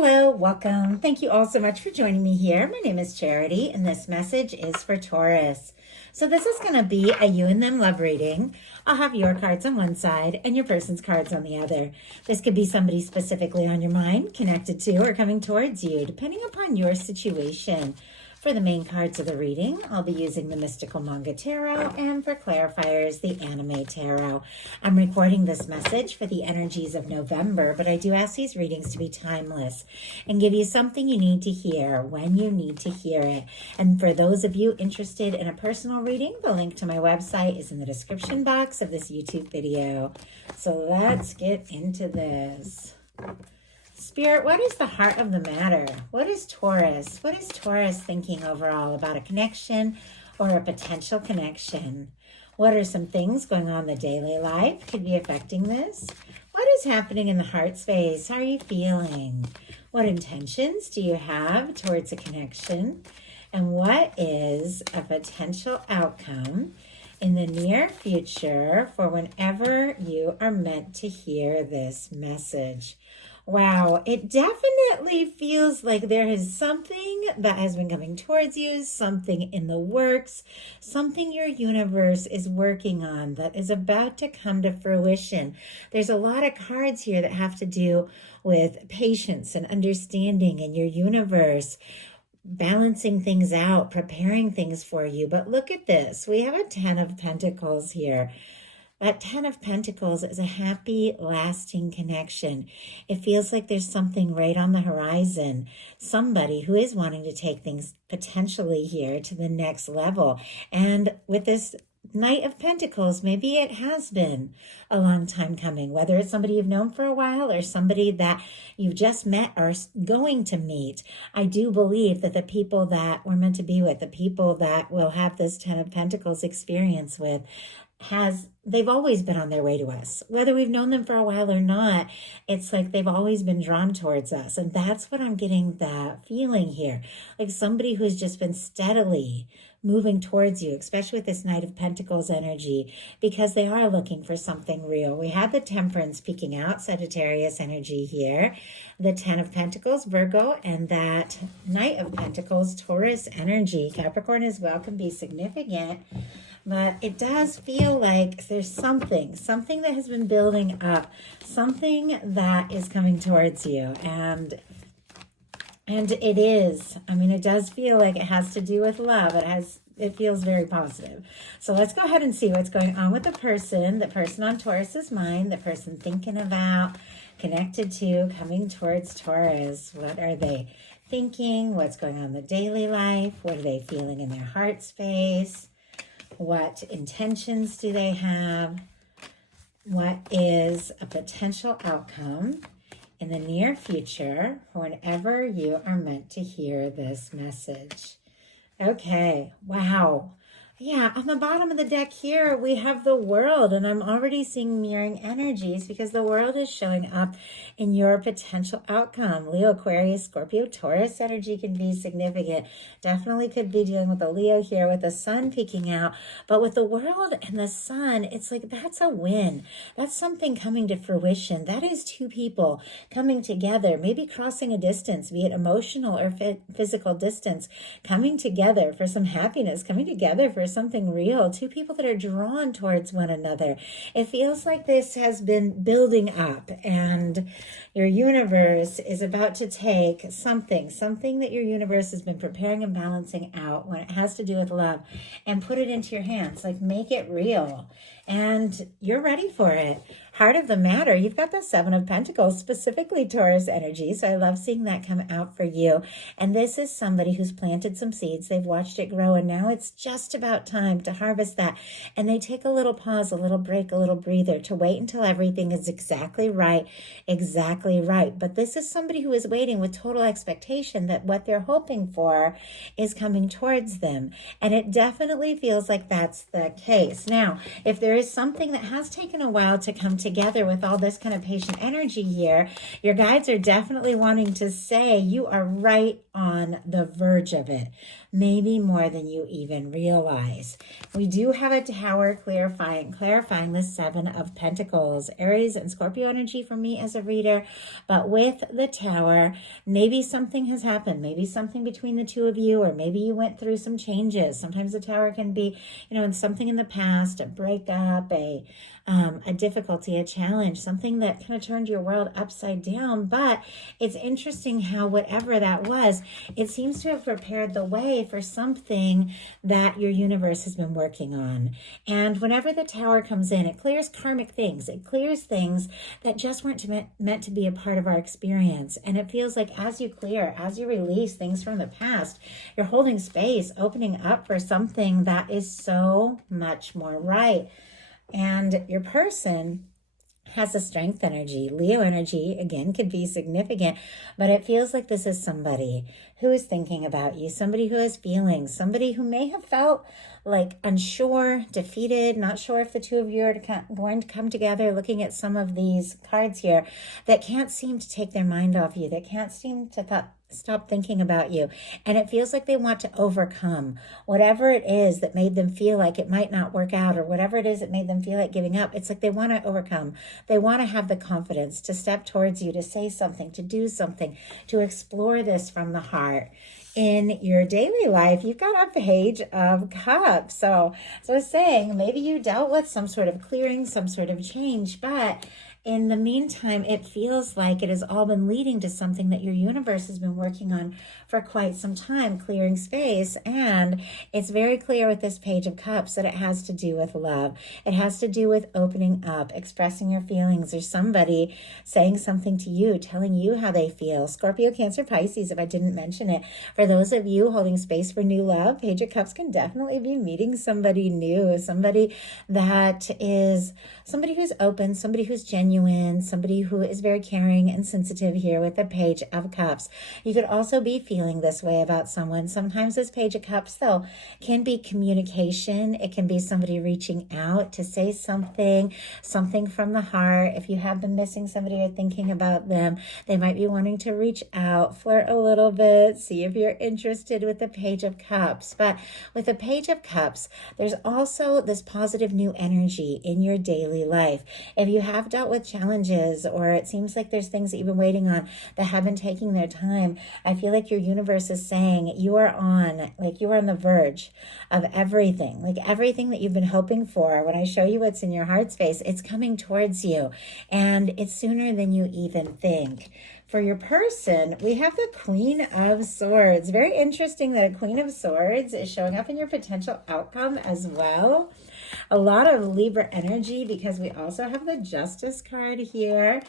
Hello, welcome. Thank you all so much for joining me here. My name is Charity, and this message is for Taurus. So this is going to be a you and them love reading. I'll have your cards on one side and your person's cards on the other. This could be somebody specifically on your mind, connected to, or coming towards you, depending upon your situation. For the main cards of the reading, I'll be using the Mystical Manga Tarot, and for clarifiers, the Anime Tarot. I'm recording this message for the energies of November, but I do ask these readings to be timeless and give you something you need to hear when you need to hear it. And for those of you interested in a personal reading, the link to my website is in the description box of this YouTube video. So let's get into this. Spirit, what is the heart of the matter? What is Taurus? What is Taurus thinking overall about a connection or a potential connection? What are some things going on in the daily life could be affecting this? What is happening in the heart space? How are you feeling? What intentions do you have towards a connection? And what is a potential outcome in the near future for whenever you are meant to hear this message? Wow, it definitely feels like there is something that has been coming towards you, something in the works, something your universe is working on that is about to come to fruition. There's a lot of cards here that have to do with patience and understanding in your universe, balancing things out, preparing things for you. But look at this. We have a 10 of Pentacles here. That 10 of Pentacles is a happy, lasting connection. It feels like there's something right on the horizon. Somebody who is wanting to take things potentially here to the next level. And with this Knight of Pentacles, maybe it has been a long time coming, whether it's somebody you've known for a while or somebody that you've just met or going to meet. I do believe that the people that we're meant to be with, the people that will have this 10 of Pentacles experience with, they've always been on their way to us. Whether we've known them for a while or not, it's like they've always been drawn towards us. And that's what I'm getting that feeling here. Like somebody who's just been steadily moving towards you, especially with this Knight of Pentacles energy, because they are looking for something real. We have the Temperance peeking out, Sagittarius energy here, the 10 of Pentacles, Virgo, and that Knight of Pentacles, Taurus energy. Capricorn as well can be significant. But it does feel like there's something that has been building up, something that is coming towards you. And it is, it does feel like it has to do with love. It feels very positive. So let's go ahead and see what's going on with the person on Taurus's mind, the person thinking about, connected to, coming towards Taurus. What are they thinking? What's going on in the daily life? What are they feeling in their heart space? What intentions do they have? What is a potential outcome in the near future for whenever you are meant to hear this message? Okay, wow. Yeah, on the bottom of the deck here, we have the World, and I'm already seeing mirroring energies because the World is showing up in your potential outcome. Leo, Aquarius, Scorpio, Taurus energy can be significant. Definitely could be dealing with a Leo here with the Sun peeking out, but with the World and the Sun, it's like that's a win. That's something coming to fruition. That is two people coming together, maybe crossing a distance, be it emotional or physical distance, coming together for some happiness, coming together for something real, two people that are drawn towards one another. It feels like this has been building up and your universe is about to take something that your universe has been preparing and balancing out when it has to do with love and put it into your hands, like make it real. And you're ready for it. Heart of the matter, you've got the 7 of Pentacles, specifically Taurus energy. So I love seeing that come out for you. And this is somebody who's planted some seeds. They've watched it grow, and now it's just about time to harvest that. And they take a little pause, a little break, a little breather to wait until everything is exactly right. But this is somebody who is waiting with total expectation that what they're hoping for is coming towards them. And it definitely feels like that's the case. Now, if there is something that has taken a while to come together, together with all this kind of patient energy here, your guides are definitely wanting to say you are right on the verge of it, maybe more than you even realize. We do have a Tower clarifying the Seven of Pentacles, Aries and Scorpio energy for me as a reader. But with the Tower, maybe something has happened, maybe something between the two of you, or maybe you went through some changes. Sometimes the Tower can be, in something in the past, a breakup, a difficulty, a challenge, something that kind of turned your world upside down. But it's interesting how whatever that was, it seems to have prepared the way for something that your universe has been working on. And whenever the Tower comes in, it clears karmic things. It clears things that just weren't meant to be a part of our experience. And it feels like as you clear, as you release things from the past, you're holding space, opening up for something that is so much more right. And your person has a strength energy. Leo energy, again, could be significant, but it feels like this is somebody who is thinking about you, somebody who has feelings, somebody who may have felt like unsure, defeated, not sure if the two of you are going to come together, looking at some of these cards here, that can't seem to take their mind off you, that can't seem to stop thinking about you. And it feels like they want to overcome whatever it is that made them feel like it might not work out, or whatever it is that made them feel like giving up. It's like they want to overcome. They want to have the confidence to step towards you, to say something, to do something, to explore this from the heart. In your daily life, you've got a Page of Cups. So I was saying, maybe you dealt with some sort of clearing, some sort of change, but in the meantime, it feels like it has all been leading to something that your universe has been working on for quite some time, clearing space. And it's very clear with this Page of Cups that it has to do with love. It has to do with opening up, expressing your feelings. There's somebody saying something to you, telling you how they feel. Scorpio, Cancer, Pisces, if I didn't mention it. For those of you holding space for new love, Page of Cups can definitely be meeting somebody new, somebody that is somebody who's open, somebody who's genuine, somebody who is very caring and sensitive here with the Page of Cups. You could also be feeling this way about someone. Sometimes this Page of Cups, though, can be communication. It can be somebody reaching out to say something from the heart. If you have been missing somebody or thinking about them, they might be wanting to reach out, flirt a little bit, see if you're interested with the Page of Cups. But with the Page of Cups, there's also this positive new energy in your daily life. If you have dealt with challenges, or it seems like there's things that you've been waiting on that have been taking their time, I feel like your universe is saying you are on the verge of everything, like everything that you've been hoping for. When I show you what's in your heart space, it's coming towards you, and it's sooner than you even think. For your person, we have the Queen of Swords. Very interesting that a Queen of Swords is showing up in your potential outcome as well. A lot of Libra energy, because we also have the Justice card here.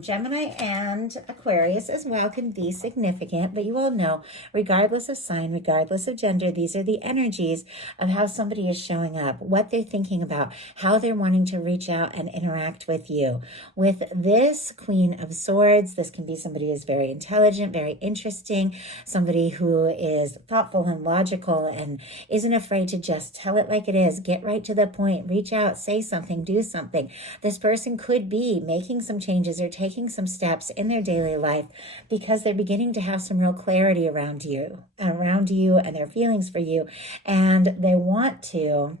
Gemini and Aquarius as well can be significant, but you all know, regardless of sign, regardless of gender, these are the energies of how somebody is showing up, what they're thinking about, how they're wanting to reach out and interact with you. With this Queen of Swords, this can be somebody who is very intelligent, very interesting, somebody who is thoughtful and logical and isn't afraid to just tell it like it is, get right to the point, reach out, say something, do something. This person could be making some changes or taking some steps in their daily life because they're beginning to have some real clarity around you and their feelings for you, and they want to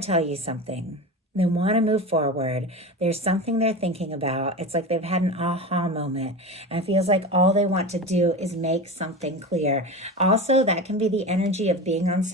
tell you something. They want to move forward. There's something they're thinking about. It's like they've had an aha moment, and it feels like all they want to do is make something clear. Also, that can be the energy of being on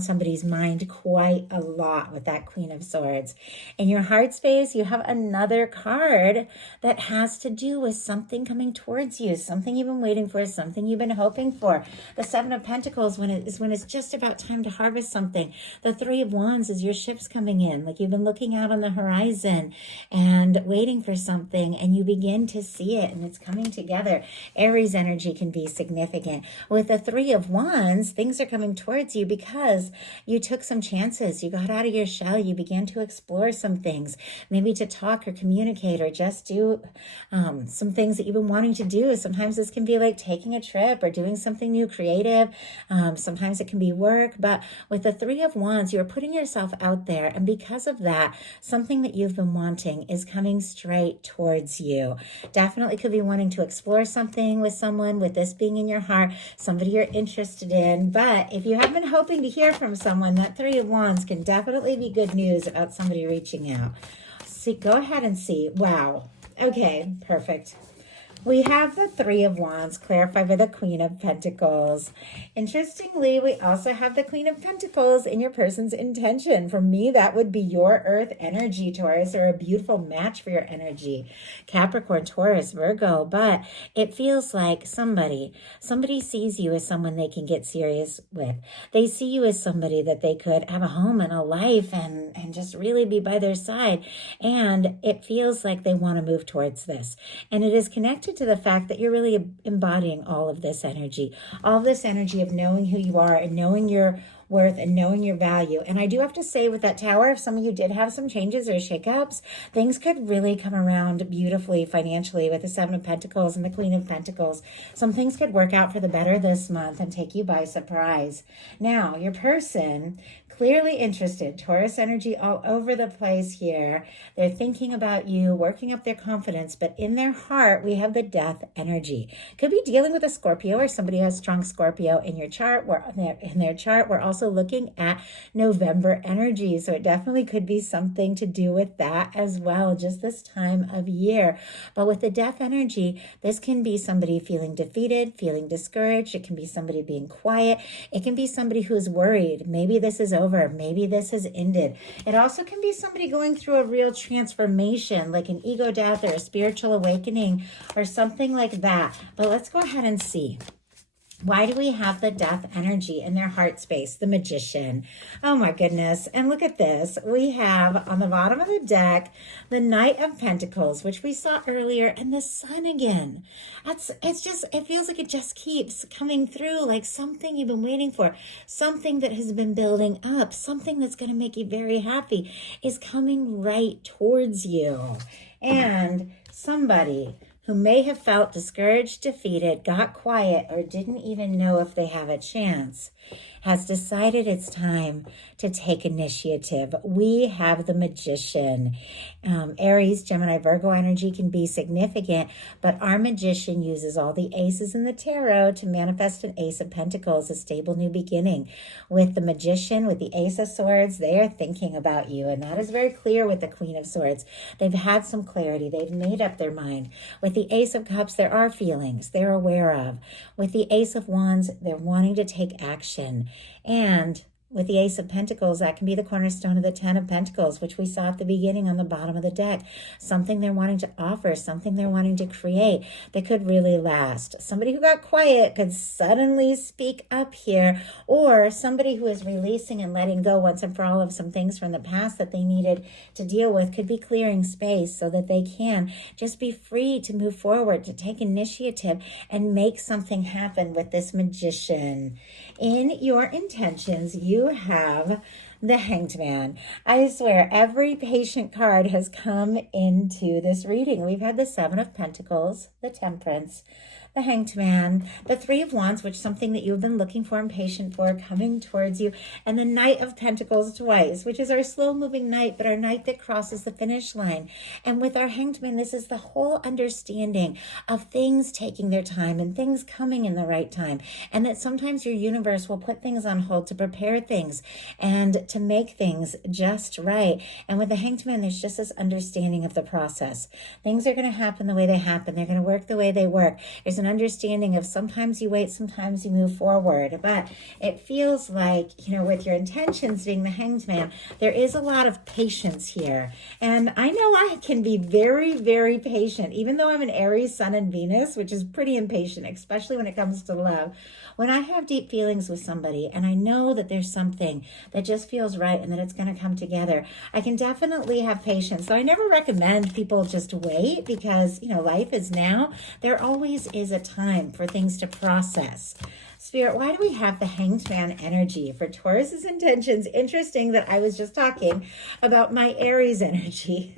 somebody's mind quite a lot with that Queen of Swords. In your heart space, you have another card that has to do with something coming towards you, something you've been waiting for, something you've been hoping for. The Seven of Pentacles when it's just about time to harvest something. The Three of Wands is your ships coming in, like you've been looking out on the horizon and waiting for something, and you begin to see it and it's coming together. Aries energy can be significant. With the Three of Wands, things are coming towards you because you took some chances. You got out of your shell. You began to explore some things, maybe to talk or communicate or just do some things that you've been wanting to do. Sometimes this can be like taking a trip or doing something new, creative. Sometimes it can be work. But with the Three of Wands, you're putting yourself out there, and because because of that, something that you've been wanting is coming straight towards you. Definitely could be wanting to explore something with someone, with this being in your heart, somebody you're interested in. But if you have been hoping to hear from someone, that Three of Wands can definitely be good news about somebody reaching out. See, go ahead and see. Wow. Okay, perfect. We have the Three of Wands clarified by the Queen of Pentacles. Interestingly, we also have the Queen of Pentacles in your person's intention. For me, that would be your earth energy, Taurus, or a beautiful match for your energy. Capricorn, Taurus, Virgo. But it feels like somebody sees you as someone they can get serious with. They see you as somebody that they could have a home and a life and just really be by their side. And it feels like they want to move towards this. And it is connected to the fact that you're really embodying all of this energy of knowing who you are and knowing your worth and knowing your value. And I do have to say, with that Tower, if some of you did have some changes or shakeups, things could really come around beautifully financially with the Seven of Pentacles and the Queen of Pentacles. Some things could work out for the better this month and take you by surprise. Now, your person, clearly interested, Taurus energy all over the place here. They're thinking about you, working up their confidence, but in their heart, we have the Death energy. Could be dealing with a Scorpio, or somebody who has strong Scorpio in your chart. In their chart, we're also looking at November energy, so it definitely could be something to do with that as well, just this time of year. But with the Death energy, this can be somebody feeling defeated, feeling discouraged. It can be somebody being quiet. It can be somebody who's worried. Maybe this is over. Maybe this has ended. It also can be somebody going through a real transformation, like an ego death or a spiritual awakening or something like that. But let's go ahead and see. Why do we have the Death energy in their heart space? The Magician. Oh my goodness. And look at this. We have on the bottom of the deck, the Knight of Pentacles, which we saw earlier, and the Sun again. It feels like it just keeps coming through, like something you've been waiting for, something that has been building up, something that's going to make you very happy is coming right towards you. And somebody who may have felt discouraged, defeated, got quiet, or didn't even know if they have a chance, has decided it's time to take initiative. We have the Magician. Aries, Gemini, Virgo energy can be significant, but our Magician uses all the aces in the tarot to manifest an Ace of Pentacles, a stable new beginning. With the Magician, with the Ace of Swords, they are thinking about you, and that is very clear with the Queen of Swords. They've had some clarity. They've made up their mind. With the Ace of Cups, there are feelings they're aware of. With the Ace of Wands, they're wanting to take action. And with the Ace of Pentacles, that can be the cornerstone of the Ten of Pentacles, which we saw at the beginning on the bottom of the deck. Something they're wanting to offer, something they're wanting to create that could really last. Somebody who got quiet could suddenly speak up here, or somebody who is releasing and letting go once and for all of some things from the past that they needed to deal with could be clearing space so that they can just be free to move forward, to take initiative and make something happen with this Magician. In your intentions, you have the Hanged Man. I swear, every patient card has come into this reading. We've had the Seven of Pentacles, the Temperance, the Hanged Man, the Three of Wands, which is something that you've been looking for and patient for, coming towards you, and the Knight of Pentacles twice, which is our slow-moving knight, but our knight that crosses the finish line. And with our Hanged Man, this is the whole understanding of things taking their time and things coming in the right time, and that sometimes your universe will put things on hold to prepare things and to make things just right. And with the Hanged Man, there's just this understanding of the process. Things are going to happen the way they happen. They're going to work the way they work. There's an understanding of sometimes you wait, sometimes you move forward. But it feels like, with your intentions being the Hanged Man, there is a lot of patience here. And I know I can be very, very patient, even though I'm an Aries, Sun, and Venus, which is pretty impatient, especially when it comes to love. When I have deep feelings with somebody and I know that there's something that just feels right and that it's going to come together, I can definitely have patience. So I never recommend people just wait because, life is now. There always is a time for things to process. Spirit, why do we have the Hanged Man energy for Taurus's intentions? Interesting that I was just talking about my Aries energy.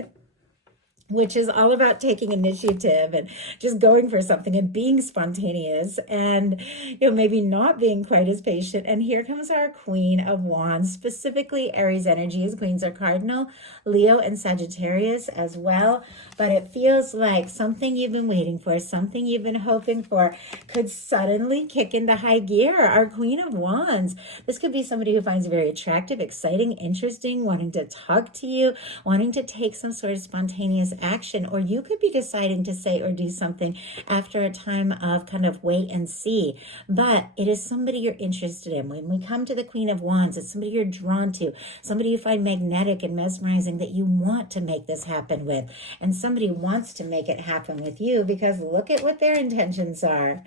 which is all about taking initiative and just going for something and being spontaneous and, maybe not being quite as patient. And here comes our Queen of Wands, specifically Aries energies. Queens are cardinal, Leo and Sagittarius as well. But it feels like something you've been waiting for, something you've been hoping for could suddenly kick into high gear. Our Queen of Wands. This could be somebody who finds it very attractive, exciting, interesting, wanting to talk to you, wanting to take some sort of spontaneous action, or you could be deciding to say or do something after a time of kind of wait and see. But it is somebody you're interested in. When we come to the Queen of Wands, it's somebody you're drawn to, somebody you find magnetic and mesmerizing that you want to make this happen with. And somebody wants to make it happen with you because look at what their intentions are.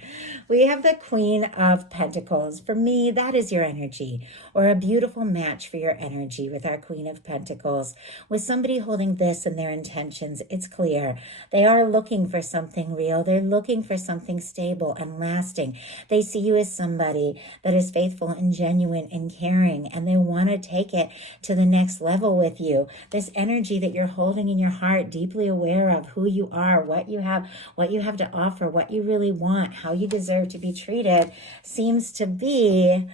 We have the Queen of Pentacles. For me, that is your energy, or a beautiful match for your energy with our Queen of Pentacles. With somebody holding this in their intentions, it's clear. They are looking for something real. They're looking for something stable and lasting. They see you as somebody that is faithful and genuine and caring, and they want to take it to the next level with you. This energy that you're holding in your heart, deeply aware of who you are, what you have to offer, what you really want, how you deserve to be treated, seems to be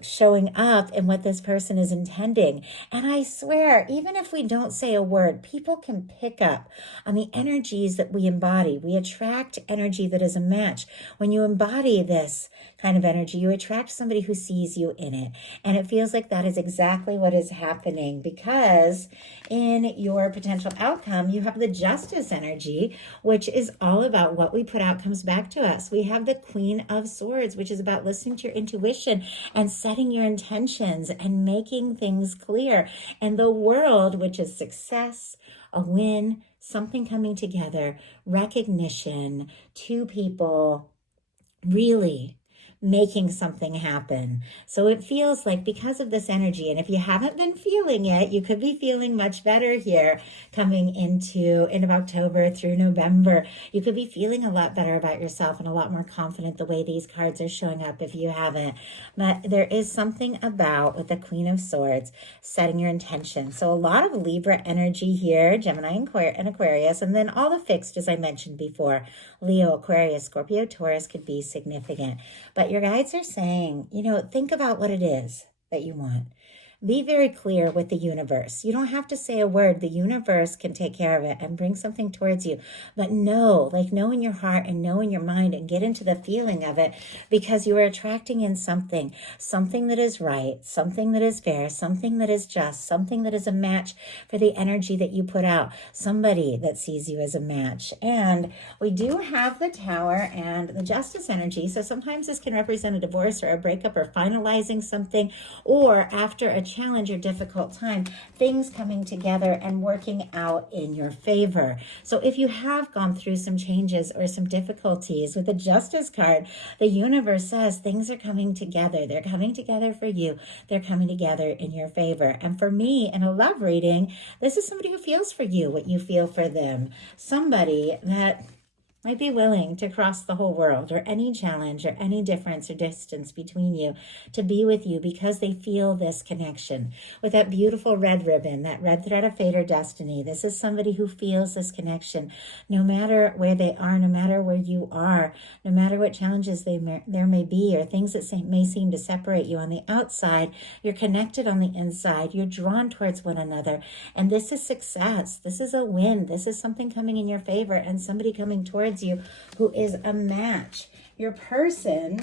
showing up in what this person is intending. And I swear, even if we don't say a word, people can pick up on the energies that we embody. We attract energy that is a match. When you embody this kind of energy, you attract somebody who sees you in it. And it feels like that is exactly what is happening, because in your potential outcome, you have the Justice energy, which is all about what we put out comes back to us. We have the Queen of Swords, which is about listening to your intuition and setting your intentions and making things clear. And the World, which is success, a win, something coming together, recognition, two people really making something happen. So it feels like, because of this energy, and if you haven't been feeling it, you could be feeling much better here coming into end of October through November. You could be feeling a lot better about yourself and a lot more confident the way these cards are showing up if you haven't. But there is something about, with the Queen of Swords, setting your intention. So a lot of Libra energy here, Gemini and Aquarius, and then all the fixed, as I mentioned before, Leo, Aquarius, Scorpio, Taurus could be significant. But your guides are saying, think about what it is that you want. Be very clear with the universe. You don't have to say a word. The universe can take care of it and bring something towards you. But know in your heart and know in your mind and get into the feeling of it, because you are attracting in something that is right, something that is fair, something that is just, something that is a match for the energy that you put out, somebody that sees you as a match. And we do have the Tower and the Justice energy. So sometimes this can represent a divorce or a breakup or finalizing something, or after a challenge or difficult time, things coming together and working out in your favor. So if you have gone through some changes or some difficulties, with the Justice card, the universe says things are coming together. They're coming together for you. They're coming together in your favor. And for me, in a love reading, this is somebody who feels for you what you feel for them. Somebody that might be willing to cross the whole world, or any challenge or any difference or distance between you, to be with you because they feel this connection. With that beautiful red ribbon, that red thread of fate or destiny, this is somebody who feels this connection no matter where they are, no matter where you are, no matter what challenges there may be, or things that may seem to separate you on the outside. You're connected on the inside. You're drawn towards one another. And this is success. This is a win. This is something coming in your favor and somebody coming towards you who is a match. Your person,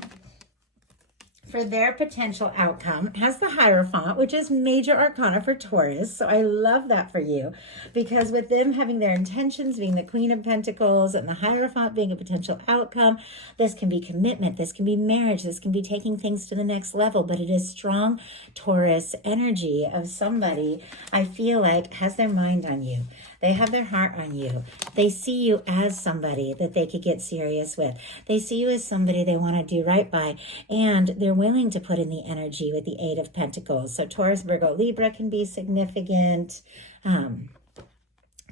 for their potential outcome, has the Hierophant, which is major arcana for Taurus. So I love that for you, because with them having their intentions being the Queen of Pentacles and the Hierophant being a potential outcome, this can be commitment, this can be marriage, this can be taking things to the next level. But it is strong Taurus energy of somebody I feel like has their mind on you. They have their heart on you. They see you as somebody that they could get serious with. They see you as somebody they want to do right by, and they're willing to put in the energy with the Eight of Pentacles. So Taurus, Virgo, Libra can be significant.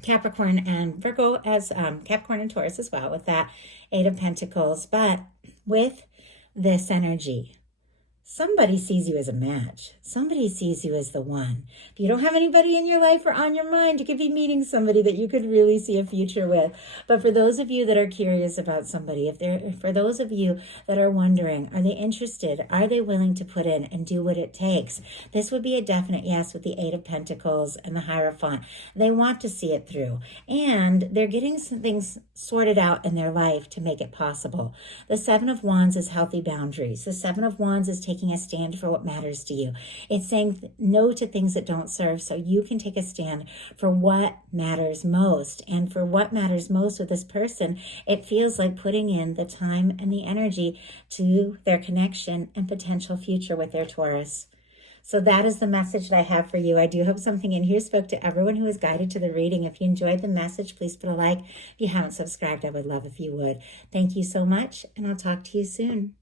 Capricorn and Virgo as Capricorn and Taurus as well with that Eight of Pentacles. But with this energy, somebody sees you as a match. Somebody sees you as the one. If you don't have anybody in your life or on your mind, you could be meeting somebody that you could really see a future with. But for those of you that are curious about somebody, for those of you that are wondering, are they interested? Are they willing to put in and do what it takes? This would be a definite yes with the Eight of Pentacles and the Hierophant. They want to see it through. And they're getting some things sorted out in their life to make it possible. The Seven of Wands is healthy boundaries. The Seven of Wands is taking a stand for what matters to you. It's saying no to things that don't serve so you can take a stand for what matters most. And for what matters most with this person, it feels like putting in the time and the energy to their connection and potential future with their Taurus. So that is the message that I have for you. I do hope something in here spoke to everyone who was guided to the reading. If you enjoyed the message, please put a like. If you haven't subscribed, I would love if you would. Thank you so much, and I'll talk to you soon.